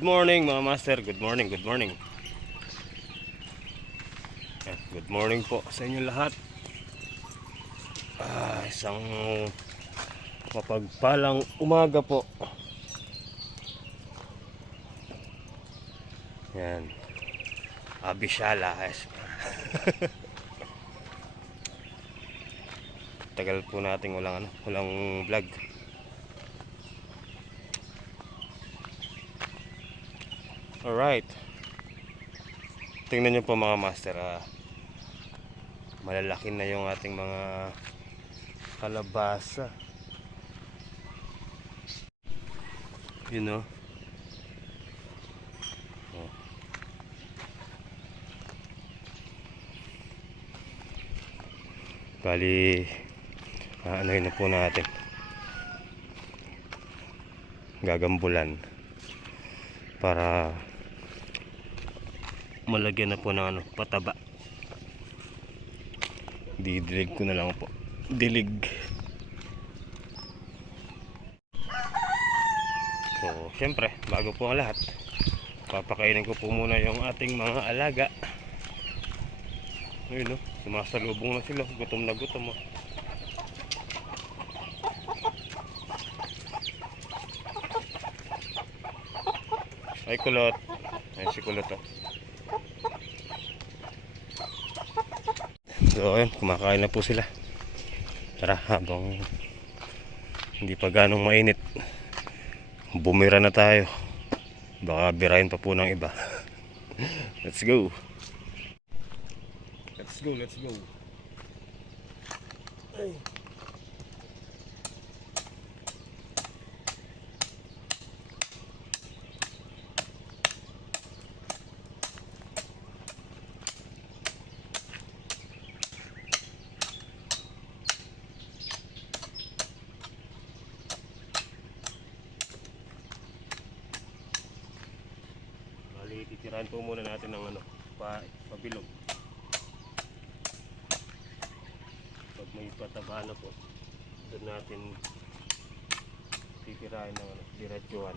Good morning mga master, good morning, good morning. Good morning po sa inyo lahat. Isang mapagpalang umaga po. Yan. Abishala. Tagal po nating walang vlog. Alright. Tingnan nyo po mga master, malalaki na yung ating mga kalabasa. You know? Bali, anohin na po natin. Gagambulan para malagyan na po ng pataba. Didilig ko na lang po. Dilig. So, syempre, bago po ang lahat, papakainin ko po muna yung ating mga alaga. Ayun, no? Sumasalubong na sila. Gutom na gutom. Ay, kulot. Ay, si kulot. So, ayun, kumakain na po sila. Tara, habang hindi pa ganong mainit, bumira na tayo. Baka birahin pa po ng iba. Let's go. Let's go, let's go. Ay. Titirahan po muna natin ng pabilog. Pag may pataba na po, doon natin titirahan ng diretsuhan.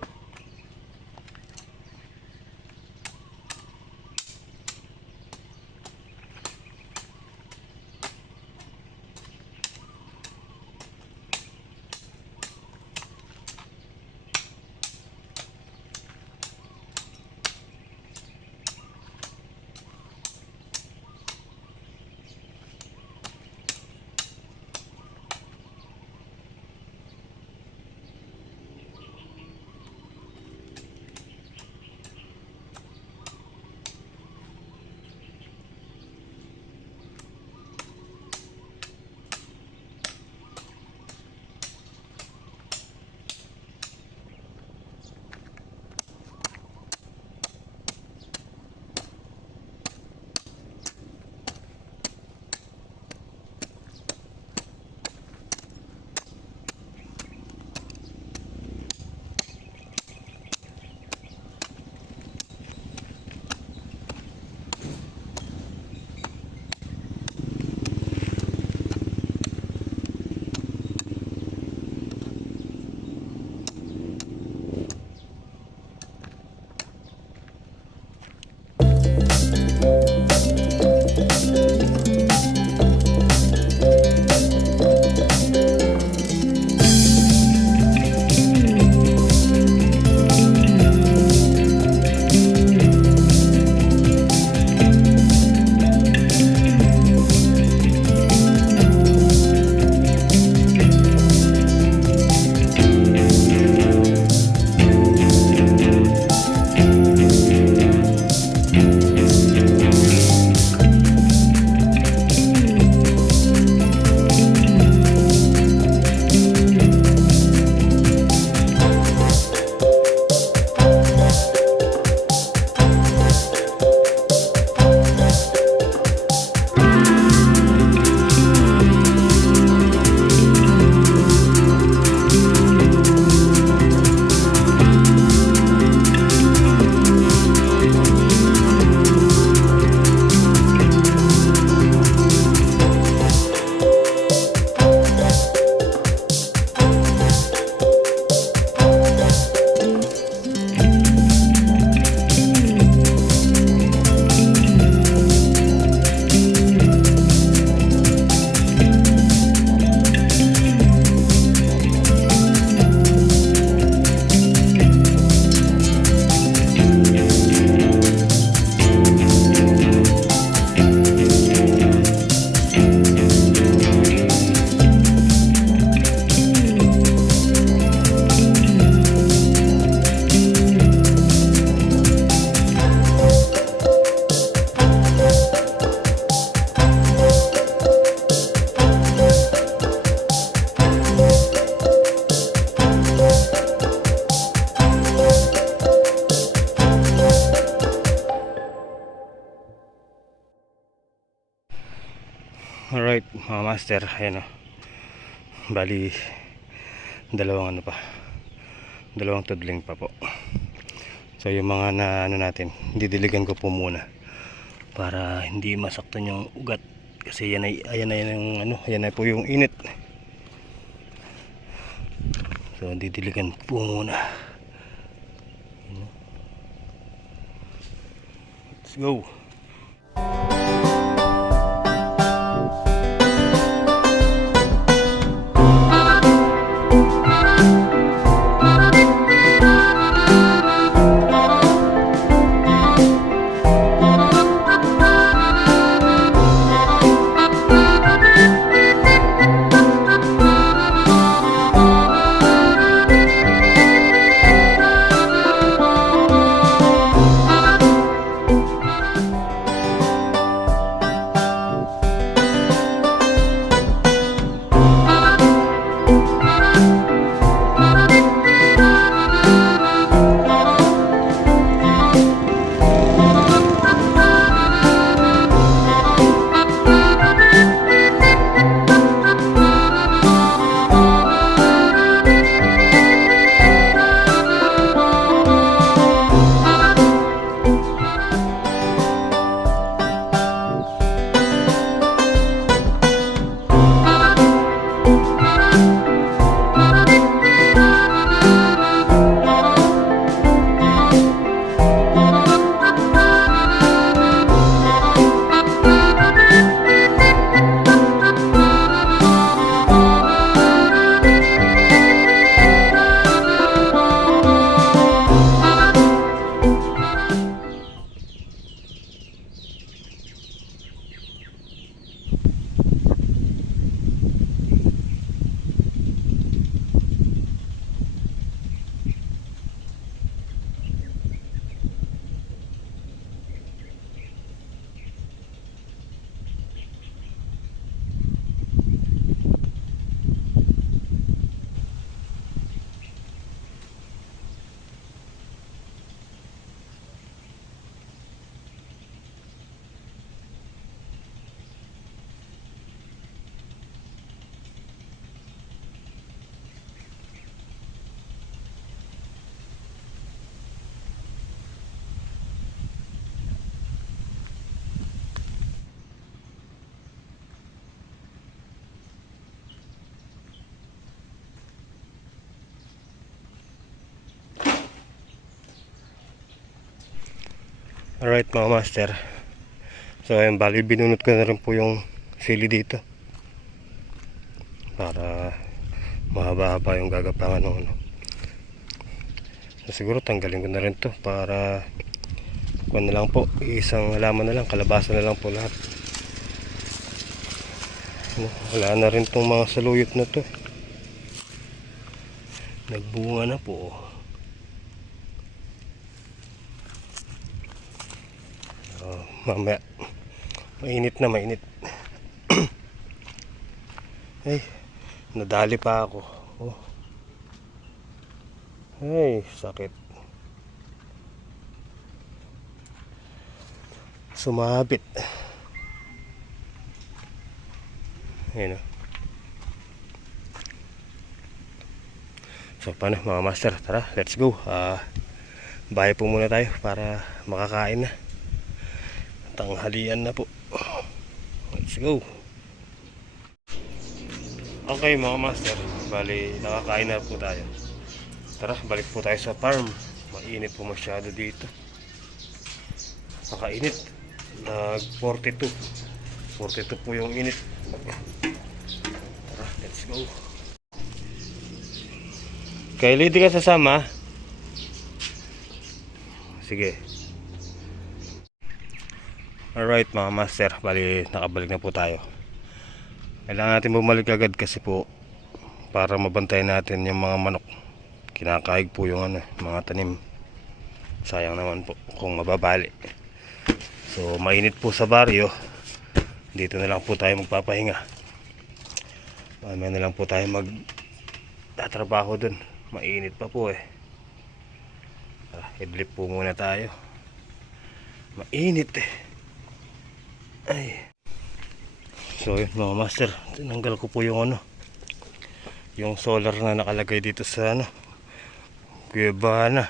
Alright mga master, ayan o. Bali, dalawang tudling pa po. So yung mga na ano natin, didiligan ko po muna para hindi masaktan yung ugat. Kasi ayan na yung ano, ayan na po yung init. So didiligan po muna. Let's go. Alright mga master. So ayun, bali binunot ko na rin po yung sili dito para mahaba-haba yung gagapangan ng ano. So siguro tanggalin ko na rin to para kuwan na lang po, isang halaman na lang, kalabasa na lang po lahat. Wala na rin tong mga saluyot na to, nagbunga na po. Mamaya mainit. Ay, nadali pa ako. Oh. Ay, sakit. Sumabit. Ayun. So paano mga master, tara, let's go. Bahay po muna tayo para makakain na. Tanghalian na po. Let's go. Okay mga master, bali nakakain na po tayo. Tara, balik po tayo sa farm. Mainit po masyado dito. Nakainit. Nag 42 po yung init. Tara, let's go. Kay Lady ka sasama? Sige. Alright mga master, bali nakabalik na po tayo. Kailangan natin bumalik agad kasi po para mabantayan natin yung mga manok. Kinakaig po yung mga tanim. Sayang naman po kung mababali. So mainit po sa baryo. Dito na lang po tayo magpapahinga. Mamaya na lang po tayo magtatrabaho dun. Mainit pa po eh. Idlip po muna tayo. Mainit eh. Ay. So yun mga master, tinanggal ko po yung ano, yung solar na nakalagay dito sa ano, Gueva na.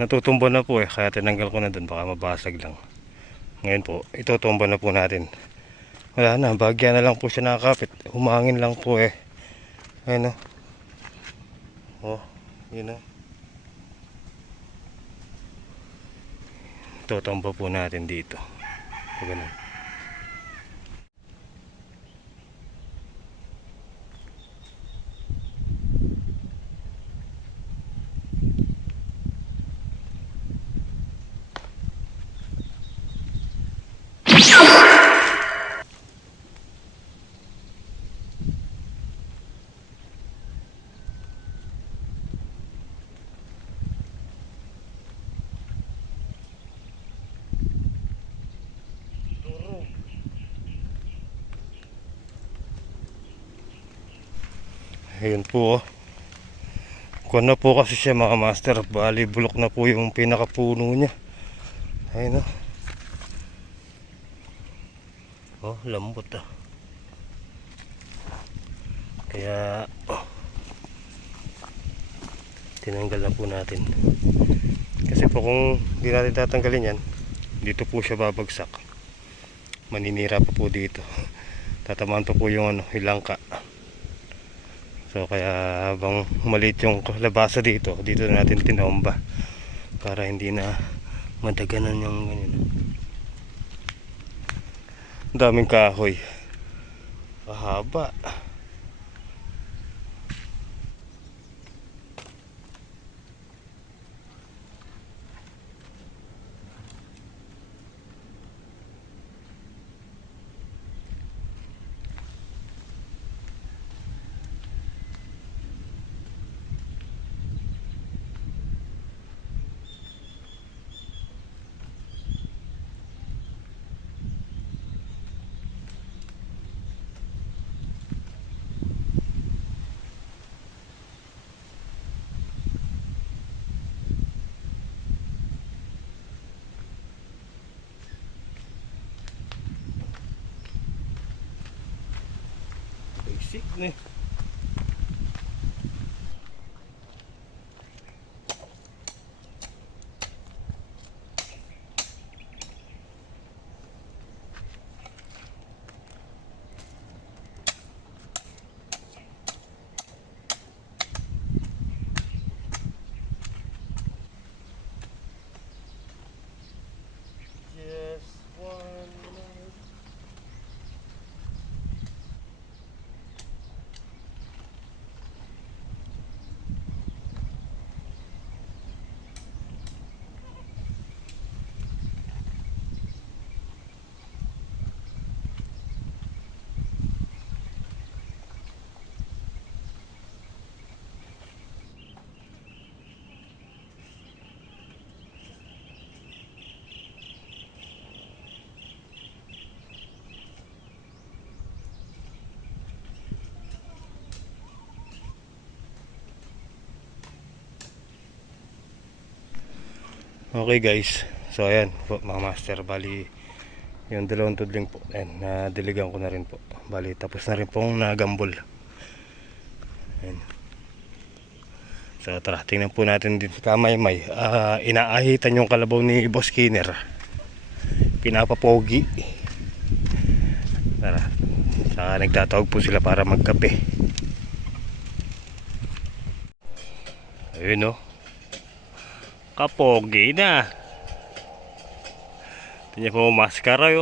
Natutumba na po kaya tinanggal ko na dun, baka mabasag lang. Ngayon po, itutumba na po natin. Wala na, bagya na lang po siya nakakapit. Humangin lang po Ayun yun Tutumba po natin dito. So, ganun. Ayun po Kuwan na po kasi siya mga master. Bali bulok na po yung pinakapuno niya. Ayun lambot Kaya tinanggal na po natin. Kasi po kung hindi natin tatanggalin yan, dito po siya babagsak. Maninira pa po dito. Tatamaan pa po yung hilangka. So kaya habang maliit yung labasa dito na natin tinomba para hindi na madaganan yung ganyan. Daming kahoy. Kahaba. Basic na Okay guys, so ayan po mga master, bali yung dalawang tudling po, ayan, nadiligan ko na rin po, bali tapos na rin pong nagambol. Ayan. So tara, tingnan po natin din kamay-may, inaahitan yung kalabaw ni Boss Skinner, pinapapogi. Tara, saka nagtatawag po sila para magkape. Ayun kapogi na. Tingnan po maskara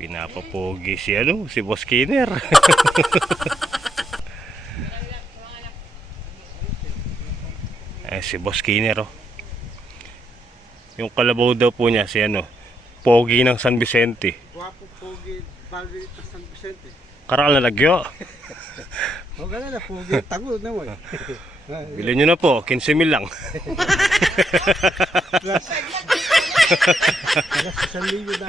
pinapapogi si Boss Skinner. Si Boss Skinner yung kalabaw daw po niya si pogi ng San Vicente. Guwapo pogi Balvi ng San Vicente. Karal na lagyo. O gano'n na pogi tagol na mo. Bilhin nyo na po, 15,000 lang. Plus 1,000 na.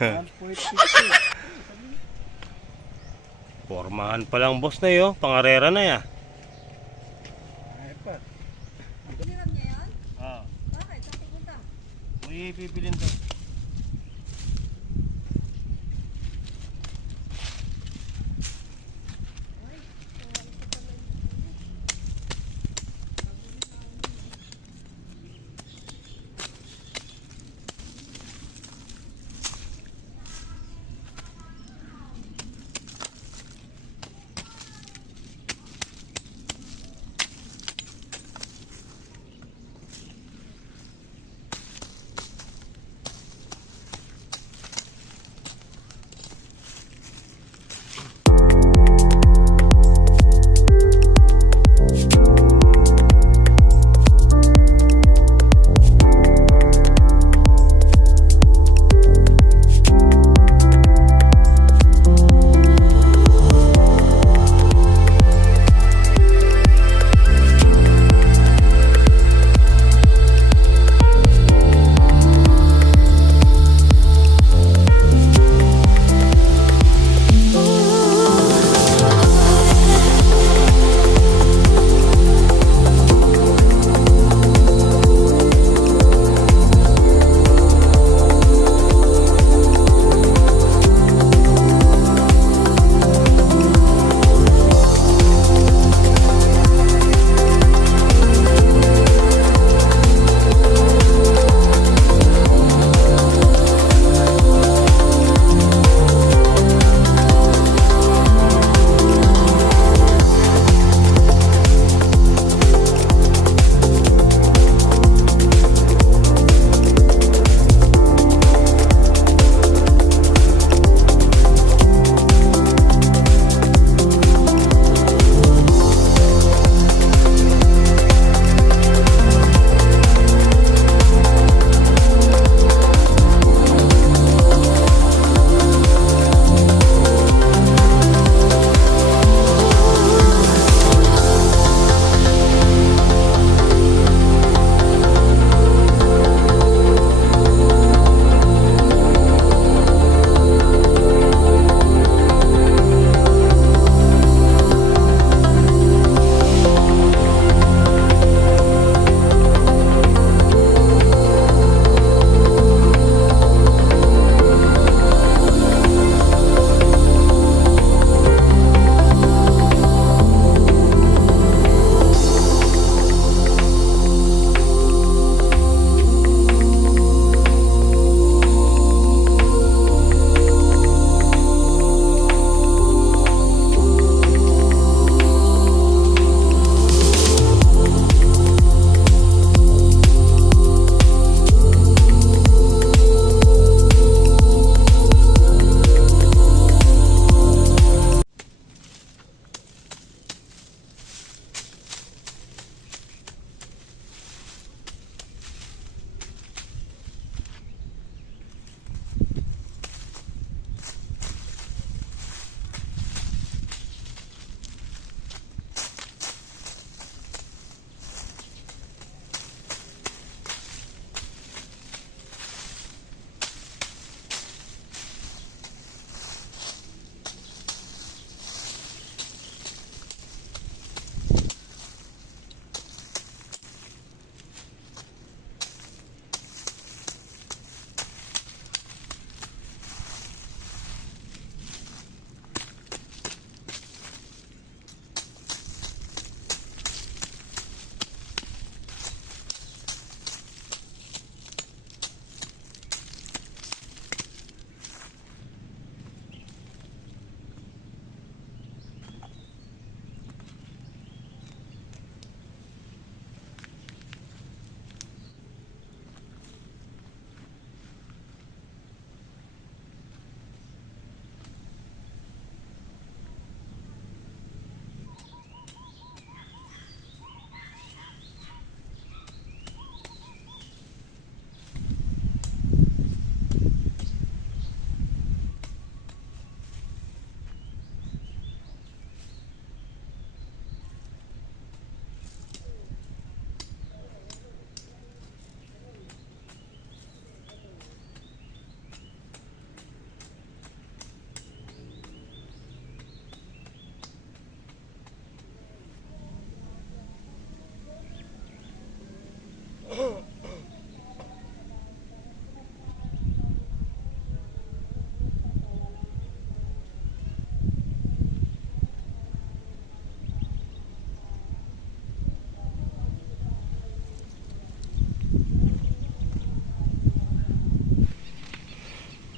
1.50. Formahan pa lang boss na pangarera na ya. Ay pa. Hiniram niya yun? Ah. Bakit? Bakit May bibilin daw.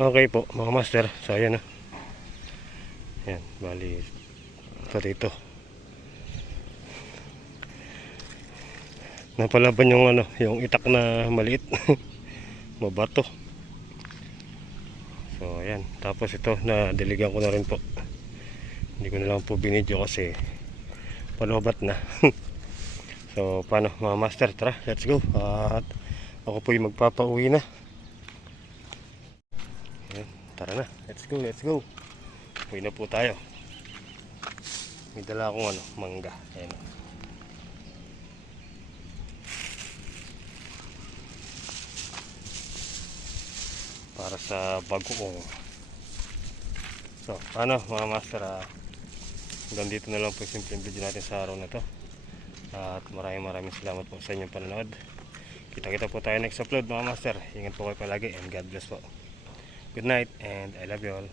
Okay po mga master. So ayan na. Ayan, bali ito dito. Napalaban yung ano, yung itak na maliit. Mabato. So ayan, tapos ito na diligan ko na rin po. Hindi ko na lang po binidyo kasi palubat na. So paano mga master, tara let's go. At ako po yung magpapauwi na. Ayan, tara na, let's go, let's go. Uwi na po tayo. May dala akong ano, mangga. Ayan. Para sa bagoong. So, paano mga master, hanggang dito na lang po yung simple video natin sa araw na to. At maraming salamat po sa inyong panonood. Kita-kita po tayo next upload mga master. Ingat po kayo palagi and God bless po. Good night and I love you all.